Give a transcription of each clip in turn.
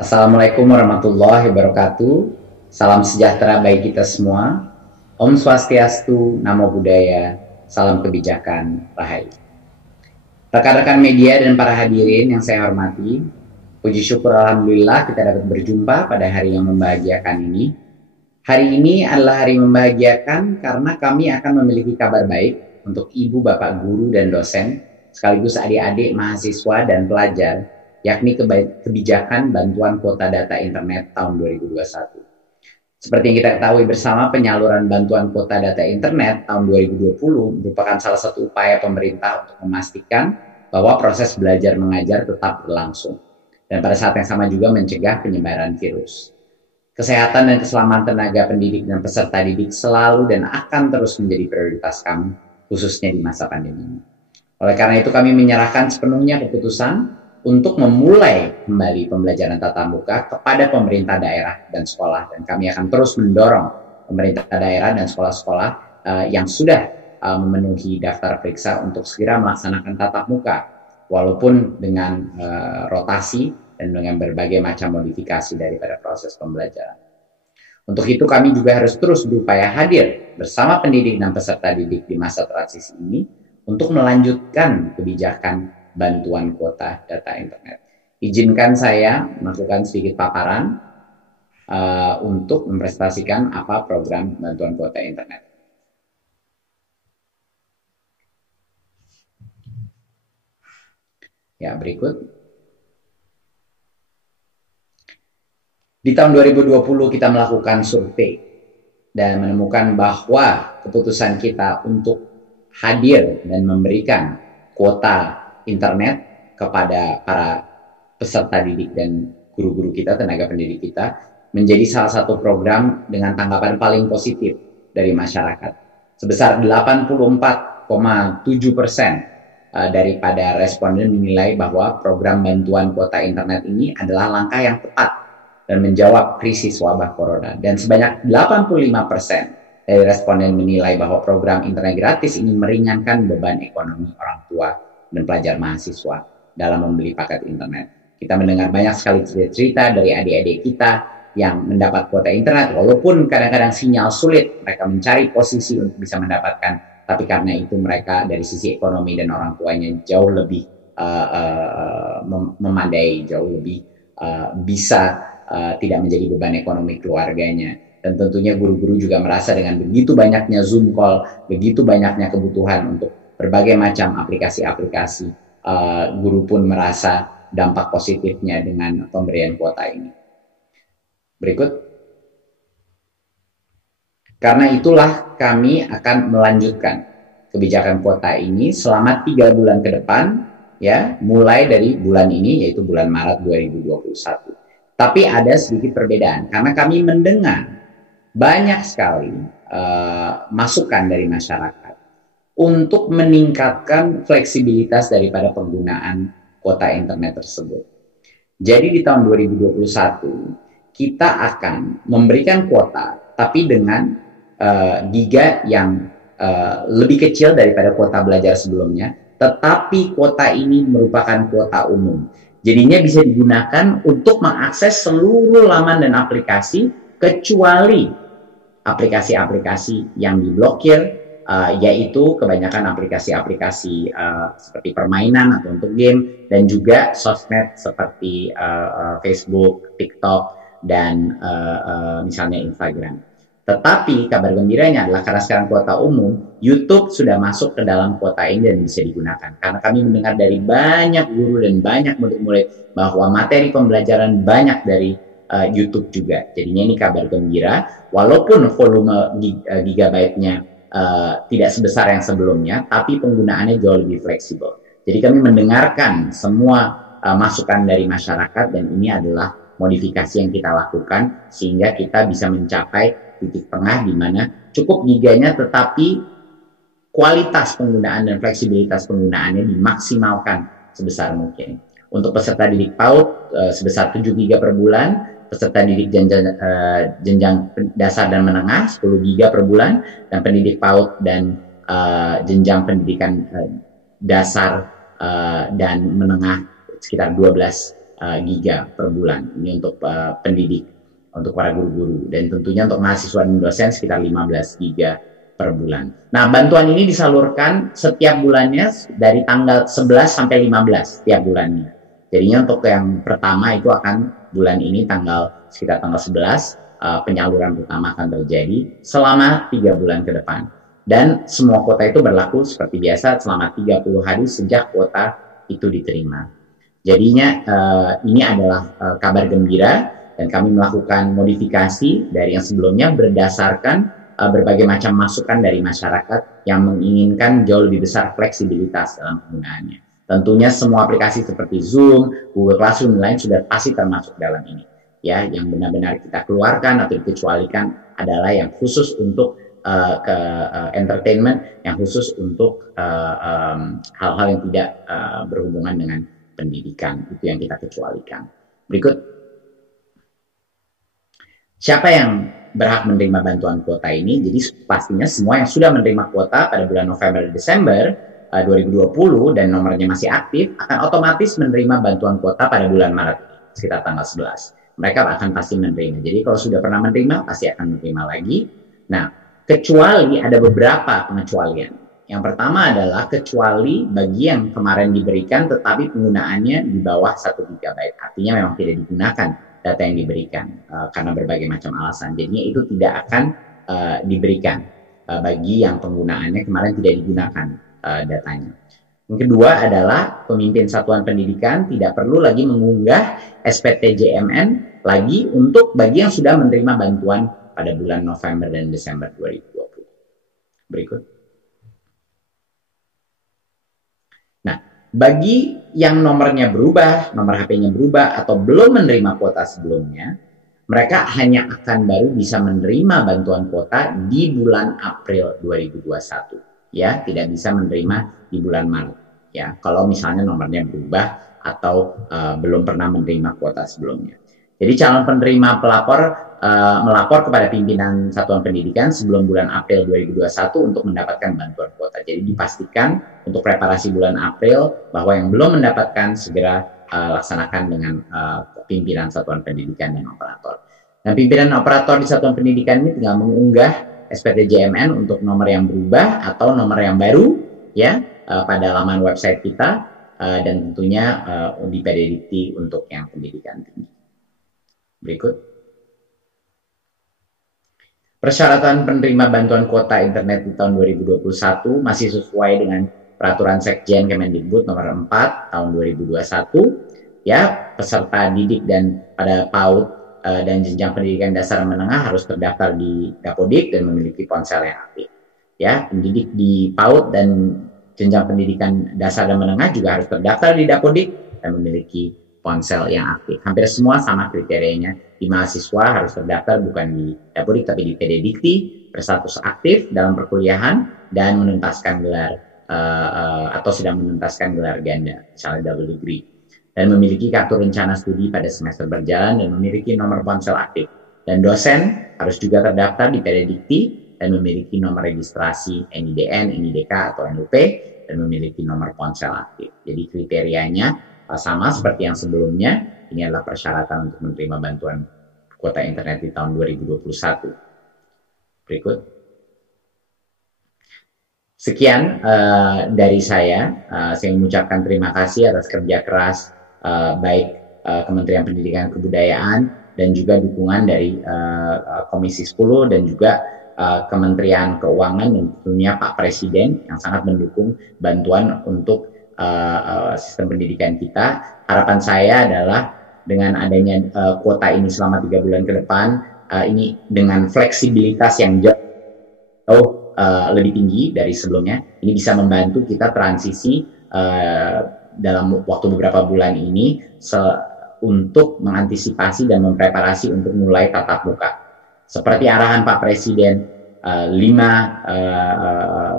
Assalamualaikum warahmatullahi wabarakatuh. Salam sejahtera bagi kita semua. Om Swastiastu, Namo Buddhaya, salam kebijakan, Rahayu. Rekan-rekan media dan para hadirin yang saya hormati, puji syukur Alhamdulillah kita dapat berjumpa pada hari yang membahagiakan ini. Hari ini adalah hari membahagiakan karena kami akan memiliki kabar baik untuk ibu, bapak, guru, dan dosen, sekaligus adik-adik, mahasiswa, dan pelajar, yakni kebijakan bantuan kuota data internet tahun 2021. Seperti yang kita ketahui bersama, penyaluran bantuan kuota data internet tahun 2020 merupakan salah satu upaya pemerintah untuk memastikan bahwa proses belajar mengajar tetap berlangsung, dan pada saat yang sama juga mencegah penyebaran virus. Kesehatan dan keselamatan tenaga pendidik dan peserta didik selalu dan akan terus menjadi prioritas kami, khususnya di masa pandemi ini. Oleh karena itu kami menyerahkan sepenuhnya keputusan untuk memulai kembali pembelajaran tatap muka kepada pemerintah daerah dan sekolah, dan kami akan terus mendorong pemerintah daerah dan sekolah-sekolah yang sudah memenuhi daftar periksa untuk segera melaksanakan tatap muka, walaupun dengan rotasi dan dengan berbagai macam modifikasi daripada proses pembelajaran. Untuk itu kami juga harus terus berupaya hadir bersama pendidik dan peserta didik di masa transisi ini untuk melanjutkan kebijakan bantuan kuota data internet. Izinkan saya melakukan sedikit paparan untuk mempresentasikan apa program bantuan kuota internet. Ya, berikut. Di tahun 2020 kita melakukan survei dan menemukan bahwa keputusan kita untuk hadir dan memberikan kuota internet kepada para peserta didik dan guru-guru kita, tenaga pendidik kita, menjadi salah satu program dengan tanggapan paling positif dari masyarakat. Sebesar 84,7% daripada responden menilai bahwa program bantuan kuota internet ini adalah langkah yang tepat dan menjawab krisis wabah corona. Dan sebanyak 85% dari responden menilai bahwa program internet gratis ini meringankan beban ekonomi orang tua dan pelajar mahasiswa dalam membeli paket internet. Kita mendengar banyak sekali cerita dari adik-adik kita yang mendapat kuota internet, walaupun kadang-kadang sinyal sulit, mereka mencari posisi untuk bisa mendapatkan, tapi karena itu mereka dari sisi ekonomi dan orang tuanya jauh lebih memadai, jauh lebih bisa tidak menjadi beban ekonomi keluarganya. Dan tentunya guru-guru juga merasa dengan begitu banyaknya Zoom call, begitu banyaknya kebutuhan untuk berbagai macam aplikasi-aplikasi, guru pun merasa dampak positifnya dengan pemberian kuota ini. Berikut. Karena itulah kami akan melanjutkan kebijakan kuota ini selama 3 bulan ke depan, ya, mulai dari bulan ini, yaitu bulan Maret 2021. Tapi ada sedikit perbedaan, karena kami mendengar banyak sekali masukan dari masyarakat untuk meningkatkan fleksibilitas daripada penggunaan kuota internet tersebut. Jadi di tahun 2021, kita akan memberikan kuota, tapi dengan giga yang lebih kecil daripada kuota belajar sebelumnya, tetapi kuota ini merupakan kuota umum. Jadinya bisa digunakan untuk mengakses seluruh laman dan aplikasi kecuali aplikasi-aplikasi yang diblokir, yaitu kebanyakan aplikasi-aplikasi seperti permainan atau untuk game, dan juga sosmed seperti Facebook, TikTok, dan misalnya Instagram. Tetapi kabar gembiranya adalah karena sekarang kuota umum, YouTube sudah masuk ke dalam kuota ini dan bisa digunakan. Karena kami mendengar dari banyak guru dan banyak murid-murid bahwa materi pembelajaran banyak dari YouTube juga. Jadinya ini kabar gembira, walaupun volume gigabyte-nya tidak sebesar yang sebelumnya, tapi penggunaannya jauh lebih fleksibel. Jadi kami mendengarkan semua masukan dari masyarakat, dan ini adalah modifikasi yang kita lakukan sehingga kita bisa mencapai titik tengah di mana cukup giganya tetapi kualitas penggunaan dan fleksibilitas penggunaannya dimaksimalkan sebesar mungkin. Untuk peserta didik PAUD sebesar 7 giga per bulan, peserta didik jenjang dasar dan menengah 10 giga per bulan, dan pendidik PAUD dan jenjang pendidikan dasar dan menengah sekitar 12 giga per bulan. Ini untuk pendidik, untuk para guru-guru, dan tentunya untuk mahasiswa dan dosen sekitar 15 giga per bulan. Nah, bantuan ini disalurkan setiap bulannya dari tanggal 11 sampai 15 setiap bulannya. Jadinya untuk yang pertama itu akan bulan ini sekitar tanggal 11, penyaluran pertama akan terjadi selama 3 bulan ke depan. Dan semua kuota itu berlaku seperti biasa selama 30 hari sejak kuota itu diterima. Jadinya ini adalah kabar gembira, dan kami melakukan modifikasi dari yang sebelumnya berdasarkan berbagai macam masukan dari masyarakat yang menginginkan jauh lebih besar fleksibilitas dalam penggunaannya. Tentunya semua aplikasi seperti Zoom, Google Classroom, dan lain sudah pasti termasuk dalam ini. Ya, yang benar-benar kita keluarkan atau dikecualikan adalah yang khusus untuk entertainment, yang khusus untuk hal-hal yang tidak berhubungan dengan pendidikan. Itu yang kita kecualikan. Berikut. Siapa yang berhak menerima bantuan kuota ini? Jadi pastinya semua yang sudah menerima kuota pada bulan November dan Desember 2020 dan nomornya masih aktif akan otomatis menerima bantuan kuota pada bulan Maret sekitar tanggal 11. Mereka akan pasti menerima. Jadi kalau sudah pernah menerima pasti akan menerima lagi. Nah, kecuali ada beberapa pengecualian. Yang pertama adalah kecuali bagi yang kemarin diberikan tetapi penggunaannya di bawah 1 GB. Artinya memang tidak digunakan data yang diberikan karena berbagai macam alasan. Jadinya itu tidak akan diberikan bagi yang penggunaannya kemarin tidak digunakan datanya. Yang kedua adalah pemimpin satuan pendidikan tidak perlu lagi mengunggah SPTJMN lagi untuk bagi yang sudah menerima bantuan pada bulan November dan Desember 2020. Berikut. Nah, bagi yang nomornya berubah, nomor HP-nya berubah atau belum menerima kuota sebelumnya, mereka hanya akan baru bisa menerima bantuan kuota di bulan April 2021. Ya, tidak bisa menerima di bulan Maret. Ya, kalau misalnya nomornya berubah atau belum pernah menerima kuota sebelumnya. Jadi calon penerima melapor kepada pimpinan satuan pendidikan sebelum bulan April 2021 untuk mendapatkan bantuan kuota. Jadi dipastikan untuk preparasi bulan April bahwa yang belum mendapatkan segera laksanakan dengan pimpinan satuan pendidikan dan operator. Dan pimpinan operator di satuan pendidikan ini tinggal mengunggah SPTJMN untuk nomor yang berubah atau nomor yang baru ya pada laman website kita dan tentunya di PDDikti untuk yang pendidikan tinggi. Berikut. Persyaratan penerima bantuan kuota internet di tahun 2021 masih sesuai dengan peraturan Sekjen Kemendikbud nomor 4 tahun 2021. Ya, peserta didik dan pada PAUD dan jenjang pendidikan dasar menengah harus terdaftar di Dapodik dan memiliki ponsel yang aktif. Ya, pendidik di PAUD dan jenjang pendidikan dasar dan menengah juga harus terdaftar di Dapodik dan memiliki ponsel yang aktif. Hampir semua sama kriterianya. Di mahasiswa harus terdaftar bukan di Dapodik tapi di PDDikti, berstatus aktif dalam perkuliahan dan menuntaskan gelar atau sedang menuntaskan gelar ganda, misalnya double degree. Dan memiliki kartu rencana studi pada semester berjalan dan memiliki nomor ponsel aktif. Dan dosen harus juga terdaftar di PDDikti dan memiliki nomor registrasi NIDN, NIDK atau NUP dan memiliki nomor ponsel aktif. Jadi kriterianya sama seperti yang sebelumnya. Ini adalah persyaratan untuk menerima bantuan kuota internet di tahun 2021. Berikut. Sekian dari saya. Saya mengucapkan terima kasih atas kerja keras baik Kementerian Pendidikan dan Kebudayaan dan juga dukungan dari Komisi 10 dan juga Kementerian Keuangan dan tentunya Pak Presiden yang sangat mendukung bantuan untuk sistem pendidikan kita. Harapan saya adalah dengan adanya kuota ini selama 3 bulan ke depan, ini dengan fleksibilitas yang jauh lebih tinggi dari sebelumnya, ini bisa membantu kita transisi dalam waktu beberapa bulan ini untuk mengantisipasi dan mempreparasi untuk mulai tatap muka. Seperti arahan Pak Presiden,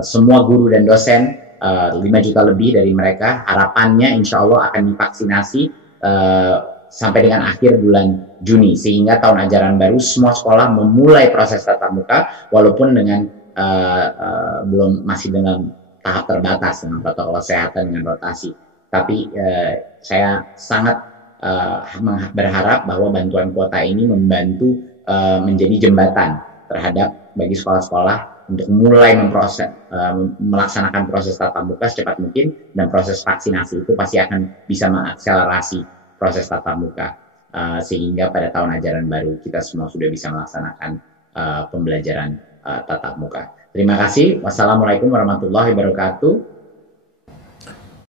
semua guru dan dosen, 5 juta lebih dari mereka, harapannya insya Allah akan divaksinasi sampai dengan akhir bulan Juni, sehingga tahun ajaran baru semua sekolah memulai proses tatap muka, walaupun dengan masih dengan tahap terbatas dengan protokol kesehatan dengan rotasi. Tapi saya sangat berharap bahwa bantuan kuota ini membantu menjadi jembatan terhadap bagi sekolah-sekolah untuk mulai melaksanakan proses tatap muka secepat mungkin, dan proses vaksinasi itu pasti akan bisa mengakselerasi proses tatap muka sehingga pada tahun ajaran baru kita semua sudah bisa melaksanakan pembelajaran tatap muka. Terima kasih. Wassalamualaikum warahmatullahi wabarakatuh.